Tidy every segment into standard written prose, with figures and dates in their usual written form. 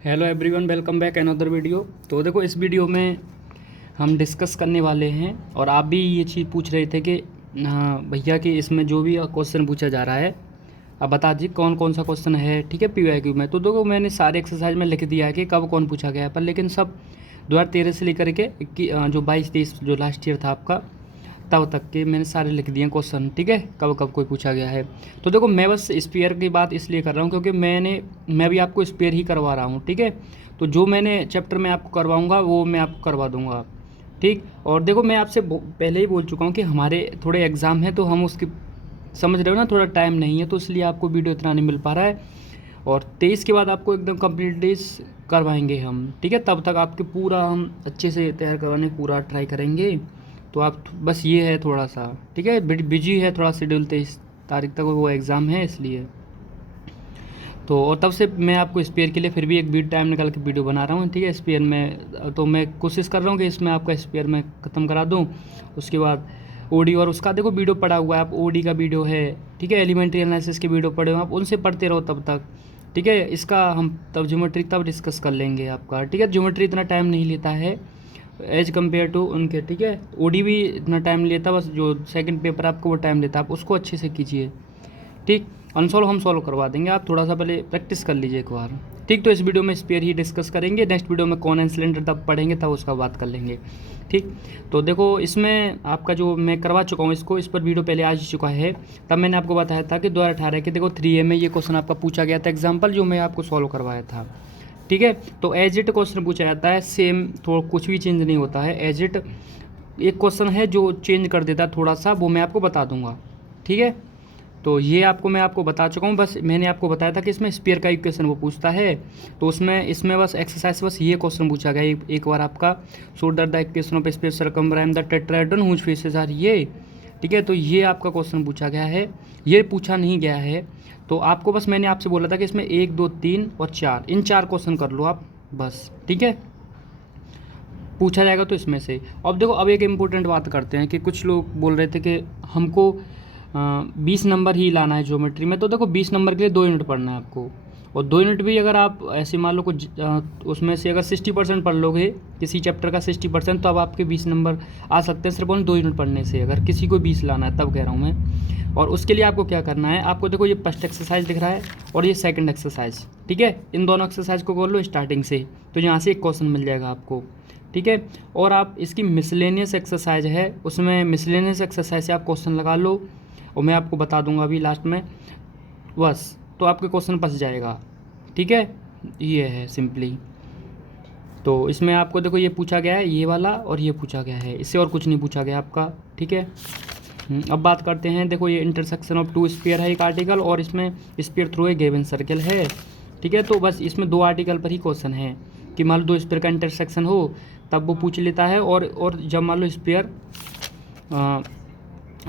Hello everyone, welcome back another video. तो देखो, इस वीडियो में हम डिस्कस करने वाले हैं और आप भी ये चीज़ पूछ रहे थे कि हाँ भैया कि इसमें जो भी क्वेश्चन पूछा जा रहा है आप बता दीजिए कौन कौन सा क्वेश्चन है। ठीक है, पीवाईक्यू में। तो देखो, मैंने सारे एक्सरसाइज में लिख दिया है कि कब कौन पूछा गया है, पर लेकिन सब 2013 से लेकर के जो 22-23 जो लास्ट ईयर था आपका, तब तक के मैंने सारे लिख दिए क्वेश्चन। ठीक है, कब कब कोई पूछा गया है। तो देखो, मैं बस स्पेयर की बात इसलिए कर रहा हूँ क्योंकि मैं भी आपको स्पेयर ही करवा रहा हूँ। ठीक है, तो जो मैंने चैप्टर में आपको करवाऊँगा वो मैं आपको करवा दूँगा। ठीक, और देखो मैं आपसे पहले ही बोल चुका हूँ कि हमारे थोड़े एग्ज़ाम हैं, तो हम उसकी समझ रहे हो ना, थोड़ा टाइम नहीं है, तो इसलिए आपको वीडियो इतना नहीं मिल पा रहा है। और 23 के बाद आपको एकदम कम्प्लीटली करवाएंगे हम। ठीक है, तब तक आपके पूरा हम अच्छे से तैयार करवाने की पूरा ट्राई करेंगे। तो आप बस ये है थोड़ा सा, ठीक है, बिजी है थोड़ा शेड्यूल, 23 तारीख तक वो एग्ज़ाम है इसलिए। तो और तब से मैं आपको स्पेयर के लिए फिर भी एक बीट टाइम निकाल के वीडियो बना रहा हूँ। ठीक है, स्पेयर में तो मैं कोशिश कर रहा हूँ कि इसमें आपका स्पेयर में ख़त्म करा दूँ। उसके बाद ओडी, और उसका देखो वीडियो पड़ा हुआ है, आप ओडी का वीडियो है। ठीक है, एलिमेंट्री एनालिसिस के वीडियो पड़े हुए, आप उनसे पढ़ते रहो तब तक। ठीक है, इसका हम तब ज्योमेट्री तब डिस्कस कर लेंगे आपका। ठीक है, ज्योमेट्री इतना टाइम नहीं लेता है एज कम्पेयर टू उनके। ठीक है, ओडी भी इतना टाइम लेता, बस जो सेकंड पेपर आपको वो टाइम लेता, आप उसको अच्छे से कीजिए। ठीक, अनसॉल्व हम सॉल्व करवा देंगे, आप थोड़ा सा पहले प्रैक्टिस कर लीजिए एक बार। ठीक, तो इस वीडियो में स्पेयर ही डिस्कस करेंगे, नेक्स्ट वीडियो में कौन एंड सिलेंडर तब पढ़ेंगे, तब उसका बात कर लेंगे। ठीक, तो देखो इसमें आपका जो मैं करवा चुका हूँ इसको, इस पर वीडियो पहले आ चुका है। तब मैंने आपको बताया था कि 2018 के देखो 3A में ये क्वेश्चन आपका पूछा गया था एग्जाम्पल, जो मैं आपको सॉल्व करवाया था। ठीक है, तो एज इट क्वेश्चन पूछा जाता है, सेम, थोड़ा कुछ भी चेंज नहीं होता है, एज इट। एक क्वेश्चन है जो चेंज कर देता है थोड़ा सा, वो मैं आपको बता दूंगा। ठीक है, तो ये मैं आपको बता चुका हूँ, बस मैंने आपको बताया था कि इसमें स्पेयर का इक्वेशन वो पूछता है। तो उसमें इसमें बस एक्सरसाइज, बस ये क्वेश्चन पूछा गया एक बार आपका, show that the equation of sphere circumscribe the tetrahedron whose faces are ये। ठीक है, तो ये आपका क्वेश्चन पूछा गया है, ये पूछा नहीं गया है। तो आपको बस मैंने आपसे बोला था कि इसमें 1, 2, 3 और 4, इन 4 क्वेश्चन कर लो आप बस। ठीक है, पूछा जाएगा तो इसमें से। अब देखो, अब एक इम्पोर्टेंट बात करते हैं कि कुछ लोग बोल रहे थे कि हमको 20 नंबर ही लाना है ज्योमेट्री में। तो देखो, 20 नंबर के लिए 2 यूनिट पढ़ना है आपको, और 2 यूनिट भी अगर आप ऐसे मान लो कुछ उसमें से अगर 60% पढ़ लोगे किसी चैप्टर का 60%, तो अब आपके 20 नंबर आ सकते हैं सिर्फ उन 2 यूनिट पढ़ने से, अगर किसी को 20 लाना है तब कह रहा हूँ मैं। और उसके लिए आपको क्या करना है, आपको देखो ये फर्स्ट एक्सरसाइज दिख रहा है और ये सेकंड एक्सरसाइज। ठीक है, इन दोनों एक्सरसाइज को कर लो स्टार्टिंग से, तो यहाँ से एक क्वेश्चन मिल जाएगा आपको। ठीक है, और आप इसकी मिसलेनियस एक्सरसाइज है, उसमें मिसलेनियस एक्सरसाइज से आप क्वेश्चन लगा लो, और मैं आपको बता दूंगा अभी लास्ट में, बस तो आपके क्वेश्चन फंस जाएगा। ठीक है, ये है सिंपली। तो इसमें आपको देखो ये पूछा गया है ये वाला, और ये पूछा गया है, इससे और कुछ नहीं पूछा गया आपका। ठीक है, अब बात करते हैं। देखो, ये इंटरसेक्शन ऑफ 2 स्फीयर है एक आर्टिकल, और इसमें sphere through a given circle है। ठीक है, तो बस इसमें 2 आर्टिकल पर ही क्वेश्चन है कि मान लो 2 स्फीयर का इंटरसेक्शन हो तब वो पूछ लेता है, और जब मान लो स्फीयर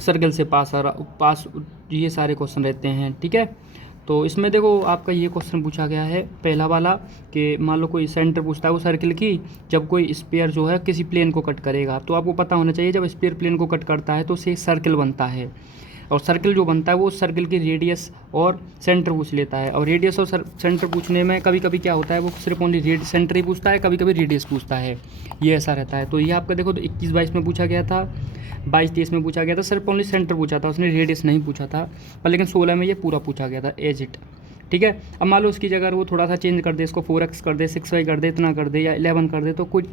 सर्कल से पास ये सारे क्वेश्चन रहते हैं। ठीक है, तो इसमें देखो आपका ये क्वेश्चन पूछा गया है पहला वाला कि मान लो कोई सेंटर पूछता है वो सर्कल की, जब कोई स्फीयर जो है किसी प्लेन को कट करेगा, तो आपको पता होना चाहिए जब स्फीयर प्लेन को कट करता है तो उससे सर्कल बनता है, और सर्कल जो बनता है वो सर्कल की रेडियस और सेंटर पूछ लेता है। और रेडियस और सेंटर पूछने में कभी कभी क्या होता है, वो सिर्फ ओनली सेंटर ही पूछता है, कभी कभी रेडियस पूछता है, ये ऐसा रहता है। तो ये आपका देखो, तो 21-22 में पूछा गया था, 22-23 में पूछा गया था, सिर्फ ओनली सेंटर पूछा था, उसने रेडियस नहीं पूछा था। पर लेकिन 16 में ये पूरा पूछा गया था एज इट। ठीक है, अब मान लो उसकी जगह वो थोड़ा सा चेंज कर दे, इसको 4x कर दे, 6y कर दे, इतना कर दे, या 11 कर दे, तो कुछ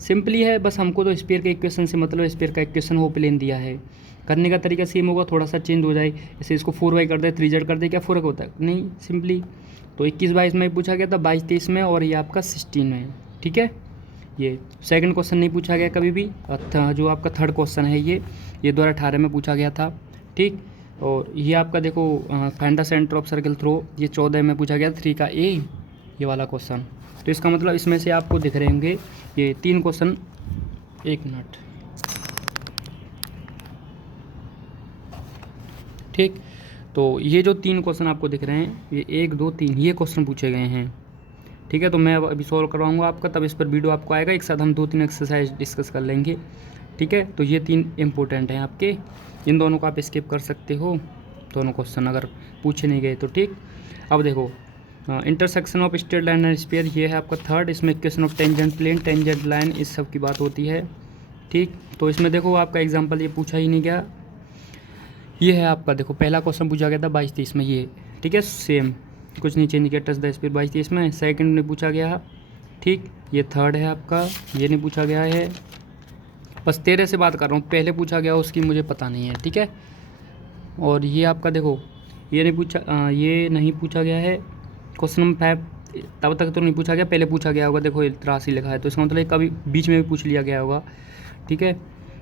सिंपली है, बस हमको तो स्फीयर के इक्वेशन से मतलब, स्फीयर का इक्वेशन वो प्लेन दिया है, करने का तरीका सेम होगा, थोड़ा सा चेंज हो जाए, जैसे इसको 4y कर दे, 3z कर दे, क्या फ़र्क होता है, नहीं, सिंपली। तो 21-22 में पूछा गया था, 22-23 में, और ये आपका 16 में। ठीक है, ये सेकंड क्वेश्चन नहीं पूछा गया कभी भी। जो आपका थर्ड क्वेश्चन है ये 2018 में पूछा गया था। ठीक, और ये आपका देखो find the centre of circle through, ये 14 में पूछा गया 3 का ए, ये वाला क्वेश्चन। तो इसका मतलब इसमें से आपको दिख रहे होंगे ये 3 क्वेश्चन। एक मिनट, ठीक, तो ये जो 3 क्वेश्चन आपको दिख रहे हैं, ये 1, 2, 3 ये क्वेश्चन पूछे गए हैं। ठीक है, तो मैं अभी सॉल्व करवाऊंगा आपका, तब इस पर वीडियो आपको आएगा, एक साथ हम 2-3 एक्सरसाइज डिस्कस कर लेंगे। ठीक है, तो ये 3 इंपॉर्टेंट हैं आपके, इन दोनों को आप स्किप कर सकते हो, दोनों क्वेश्चन अगर पूछे नहीं गए तो। ठीक, अब देखो intersection of straight line and sphere, ये है आपका थर्ड। इसमें equation of tangent plane, tangent line, इस सब की बात होती है। ठीक, तो इसमें देखो आपका एग्जांपल ये पूछा ही नहीं गया। ये है आपका, देखो पहला क्वेश्चन पूछा गया था 22-23 में, ये ठीक है सेम, कुछ नहीं चेंज किया, टच द स्फीयर 22-23 में। सेकंड में पूछा गया, ठीक, ये थर्ड है आपका, ये नहीं पूछा गया है। बस तेरे से बात कर रहा हूँ, पहले पूछा गया उसकी मुझे पता नहीं है, ठीक है। और ये आपका देखो, ये नहीं पूछा गया है क्वेश्चन नंबर 5, तब तक तो नहीं पूछा गया, पहले पूछा गया होगा। देखो 83 लिखा है, तो इसका मतलब कभी बीच में भी पूछ लिया गया होगा, ठीक है।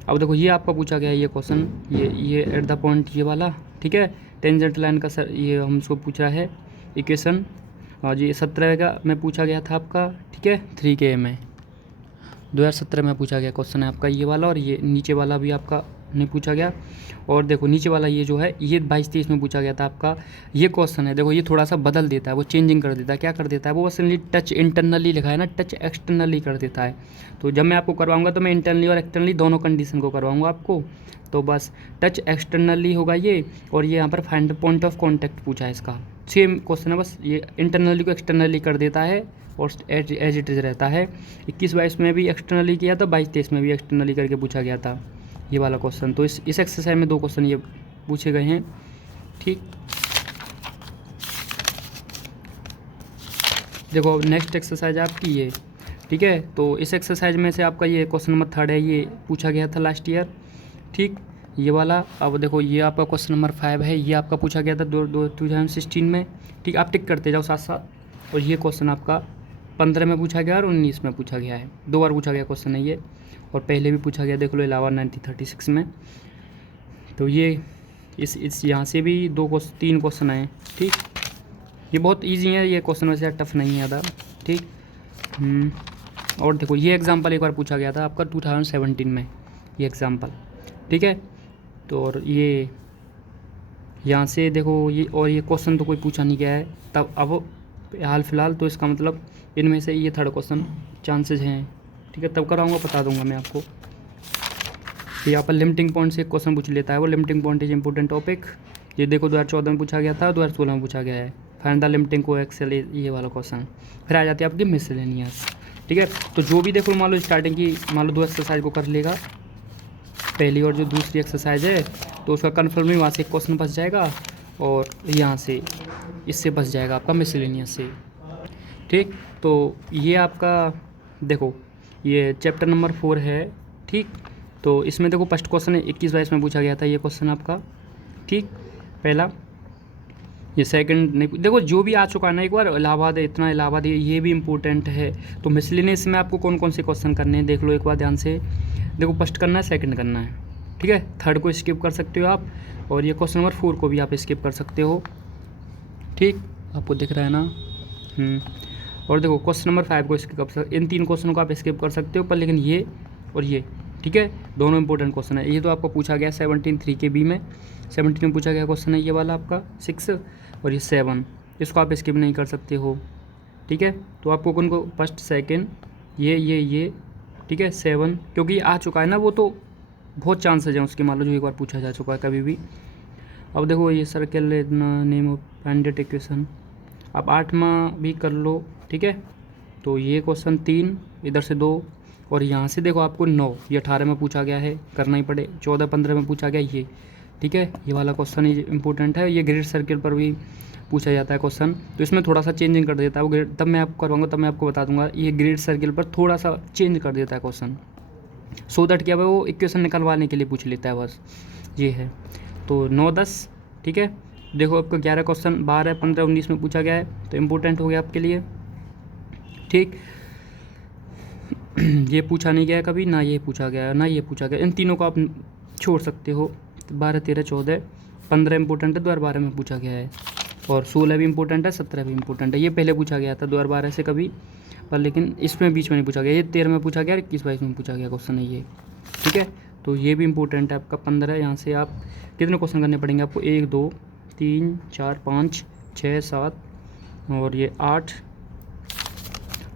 अब देखो ये आपका पूछा गया है ये क्वेश्चन, ये एट द पॉइंट ये वाला, ठीक है। टेंजेंट लाइन का सर ये हमको पूछा है इक्वेशन, और ये 17 का में पूछा गया था आपका, ठीक है, 3K में 2017 में पूछा गया क्वेश्चन है आपका ये वाला। और ये नीचे वाला भी आपका नहीं पूछा गया। और देखो नीचे वाला ये जो है ये 22-23 में पूछा गया था आपका ये क्वेश्चन है। देखो ये थोड़ा सा बदल देता है, वो चेंजिंग कर देता है। क्या कर देता है वो, बस टच इंटरनली लिखा है ना, टच एक्सटर्नली कर देता है। तो जब मैं आपको करवाऊंगा तो मैं इंटरनली और एक्सटर्नली दोनों कंडीशन को करवाऊंगा आपको। तो बस टच एक्सटर्नली होगा ये, और ये यहाँ पर फाइंड पॉइंट ऑफ कॉन्टैक्ट पूछा है इसका, सेम क्वेश्चन है, बस ये इंटरनली को एक्सटर्नली कर देता है और एज इट इज़ रहता है। 21-22 में भी एक्सटर्नली किया था, 22-23 में भी एक्सटर्नली करके पूछा गया था ये वाला क्वेश्चन। तो इस एक्सरसाइज में 2 क्वेश्चन ये पूछे गए हैं, ठीक। देखो नेक्स्ट एक्सरसाइज आपकी ये, ठीक है। तो इस एक्सरसाइज में से आपका ये क्वेश्चन नंबर 3 है, ये पूछा गया था लास्ट ईयर, ठीक, ये वाला। अब देखो ये आपका क्वेश्चन नंबर 5 है, ये आपका पूछा गया था 2016 में, ठीक। आप टिक करते जाओ साथ साथ। और ये क्वेश्चन आपका 15 में पूछा गया और 19 में पूछा गया है, 2 बार पूछा गया क्वेश्चन है ये। और पहले भी पूछा गया, देख लो इलावा 1936 में। तो ये इस यहाँ से भी 3 क्वेश्चन आए, ठीक। ये बहुत इजी है ये क्वेश्चन, वैसे टफ नहीं है ज़्यादा, ठीक। और देखो ये एग्जांपल एक बार पूछा गया था आपका 2017 में, ये एग्जांपल, ठीक है। तो और ये यहाँ से देखो ये, और ये क्वेश्चन तो कोई पूछा नहीं गया है तब, अब हाल फिलहाल। तो इसका मतलब इनमें से ये 3rd क्वेश्चन चांसेस हैं, ठीक है। तब कराऊंगा, बता दूंगा मैं आपको। यहाँ पर लिमिटिंग पॉइंट से एक क्वेश्चन पूछ लेता है वो, limiting point is important topic. ये देखो 2014 में पूछा गया था, 2016 में पूछा गया है। फाइंड द लिमिटिंग कोएक्सियल, ये वाला क्वेश्चन। फिर आ जाती है आपकी मिसलेनियस, ठीक है। तो जो भी देखो मान लो स्टार्टिंग की मान लो 2 एक्सरसाइज को कर लेगा, पहली और जो दूसरी एक्सरसाइज है, तो उसका कन्फर्म नहीं, वहाँ से एक क्वेश्चन बच जाएगा और यहाँ से इससे बच जाएगा आपका मिसलेनियस से, ठीक। तो ये आपका देखो ये चैप्टर नंबर 4 है, ठीक। तो इसमें देखो फर्स्ट क्वेश्चन है 21-22 में पूछा गया था ये क्वेश्चन आपका, ठीक, पहला। ये सेकंड नहीं, देखो जो भी आ चुका है ना एक बार, इलाहाबाद इतना इलाहाबाद ये भी इंपॉर्टेंट है। तो मिसलेनियस में आपको कौन कौन से क्वेश्चन करने हैं देख लो एक बार ध्यान से। देखो फर्स्ट करना है, सेकंड करना है, ठीक है। थर्ड को स्किप कर सकते हो आप, और ये क्वेश्चन नंबर 4 को भी आप स्किप कर सकते हो, ठीक। आपको दिख रहा है ना, और देखो क्वेश्चन नंबर 5 को स्किप कर सकते, इन 3 क्वेश्चनों को आप स्किप कर सकते हो, पर लेकिन ये और ये, ठीक है, दोनों इंपॉर्टेंट क्वेश्चन है। ये तो आपको पूछा गया 17 3 के बी में, 17 में पूछा गया क्वेश्चन है ये वाला आपका 6, और ये 7, इसको आप स्किप नहीं कर सकते हो, ठीक है। तो आपको कौन को फर्स्ट सेकंड ये, ठीक है, 7, क्योंकि ये आ चुका है ना, वो तो बहुत चांसेज हैं उसके, मान लो जो एक बार पूछा जा चुका है कभी भी। अब देखो ये सर्कल नेम ऑफ पैंडेट इक्वेशन, आप 8वां भी कर लो, ठीक है। तो ये क्वेश्चन 3, इधर से 2, और यहाँ से देखो आपको 9, ये 18 में पूछा गया है, करना ही पड़े। 14-15 में पूछा गया ये, ठीक है, ये वाला क्वेश्चन ही इंपॉर्टेंट है। ये ग्रिड सर्किल पर भी पूछा जाता है क्वेश्चन, तो इसमें थोड़ा सा चेंजिंग कर देता है वो ग्रिड, तब मैं आपको करवाऊंगा, तब मैं आपको बता दूंगा। ये ग्रिड सर्किल पर थोड़ा सा चेंज कर देता है क्वेश्चन, सो दैट क्या है वो इक्वेशन निकलवाने के लिए पूछ लेता है, बस ये है। तो 9-10, ठीक है। देखो आपको 11 क्वेश्चन 12, 15, 19 में पूछा गया है, तो इम्पोर्टेंट हो गया आपके लिए, ठीक। ये पूछा नहीं गया कभी ना, ये पूछा गया ना, ये पूछा गया, इन तीनों को आप छोड़ सकते हो। 12, 13, 14, 15 इंपॉर्टेंट है, 2012 में पूछा गया है, और 16 भी इंपॉर्टेंट है, 17 भी इंपॉर्टेंट है। ये पहले पूछा गया था 2012 से कभी, पर लेकिन इसमें बीच में नहीं पूछा गया। ये 13 में पूछा गया, 21-22 में पूछा गया क्वेश्चन है ये, ठीक है। तो ये भी इंपॉर्टेंट है आपका 15। यहाँ से आप कितने क्वेश्चन करने पड़ेंगे आपको, 1 2 3 4 5 6 7 और ये 8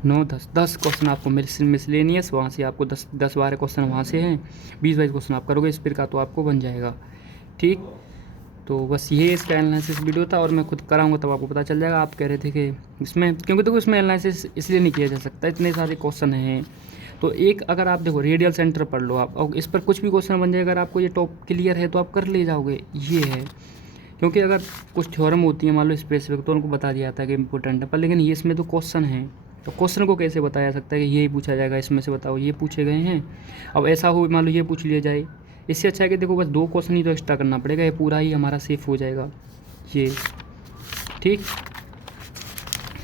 9 10 क्वेश्चन आपको मिसलेनियस, वहाँ से आपको 10-12 क्वेश्चन वहाँ से हैं, 20-22 क्वेश्चन आप करोगे इस पर का, तो आपको बन जाएगा, ठीक। तो बस ये इसका एनालिसिस वीडियो था और मैं खुद कराऊंगा तब आपको पता चल जाएगा। आप कह रहे थे कि इसमें, क्योंकि देखो इसमें एनालिसिस इसलिए नहीं किया जा सकता, इतने सारे क्वेश्चन हैं। तो एक अगर आप देखो रेडियल सेंटर पढ़ लो आप, और इस पर कुछ भी क्वेश्चन बन जाए, अगर आपको ये टॉप क्लियर है तो आप कर ले जाओगे, ये है। क्योंकि अगर कुछ थ्योरम होती है मान लो स्पेसिफिक, तो उनको बता दिया जाता है कि इंपॉर्टेंट है, पर लेकिन ये इसमें तो क्वेश्चन है, तो क्वेश्चन को कैसे बताया जा सकता है कि यही पूछा जाएगा, इसमें से बताओ ये पूछे गए हैं। अब ऐसा हो मान लो ये पूछ लिया जाए, इससे अच्छा है कि देखो बस 2 क्वेश्चन ही तो एक्स्ट्रा करना पड़ेगा, ये पूरा ही हमारा सेफ हो जाएगा ये, ठीक।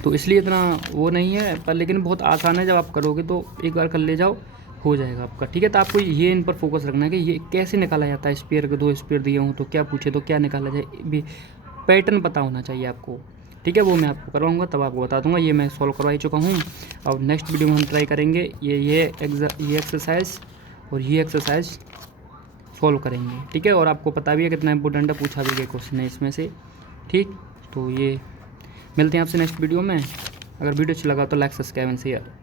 तो इसलिए इतना वो नहीं है, पर लेकिन बहुत आसान है, जब आप करोगे तो एक बार कर ले जाओ हो जाएगा आपका, ठीक है। तो आपको ये इन पर फोकस रखना है कि ये कैसे निकाला जाता है, स्पेयर के 2 स्पेयर दिए हूँ तो क्या पूछे तो क्या निकाला जाए, भी पैटर्न पता होना चाहिए आपको, ठीक है। वो मैं आपको करवाऊँगा तब आपको बता दूंगा। ये मैं सॉल्व करवा ही चुका हूँ। और नेक्स्ट वीडियो में हम ट्राई करेंगे ये एक्सरसाइज और ये एक्सरसाइज सॉल्व करेंगे, ठीक है। और आपको पता भी है कितना इंपॉर्टेंट है, पूछा भी गया क्वेश्चन है इसमें से, ठीक। तो ये मिलते हैं आपसे नेक्स्ट वीडियो में। अगर वीडियो अच्छा लगा तो लाइक, सब्सक्राइब एंड शेयर।